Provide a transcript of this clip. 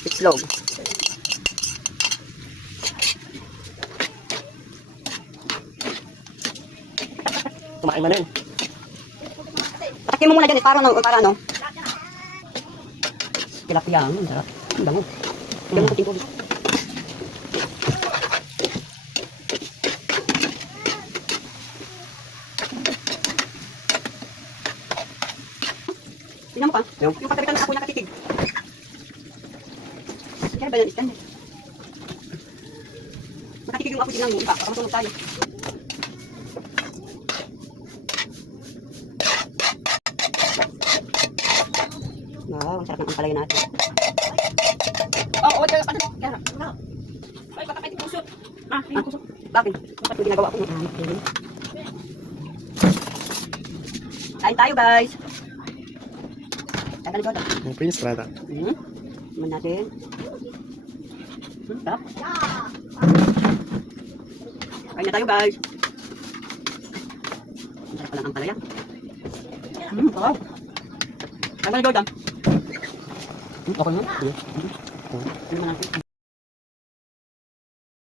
Itlog. Kumain mo na yun. Patakin mo muna dyan eh, para ano. Tilapia, ang sarap. Ang bango. Ang bango ko. Tingnan mo pa. Yung pagkabitan ng apoy nakatitig. Kaya ba yan istan? Nakatitig yung apoy din ng iba. Baka masunog tayo. Wow, ang sarap ng ampalaya natin. Oo, wala ka na. Kaya, ay, baka pwede pusot. Pusot. Bakit? Bakit yung ginagawa ko? Kain tayo guys. Kain tayo Jordan. Open yung strata. Naman natin. Sarap. Kain na tayo guys. Ang sarap pala ang ampalaya. Wow. Kain tayo Jordan. Okay na? Ano naman natin?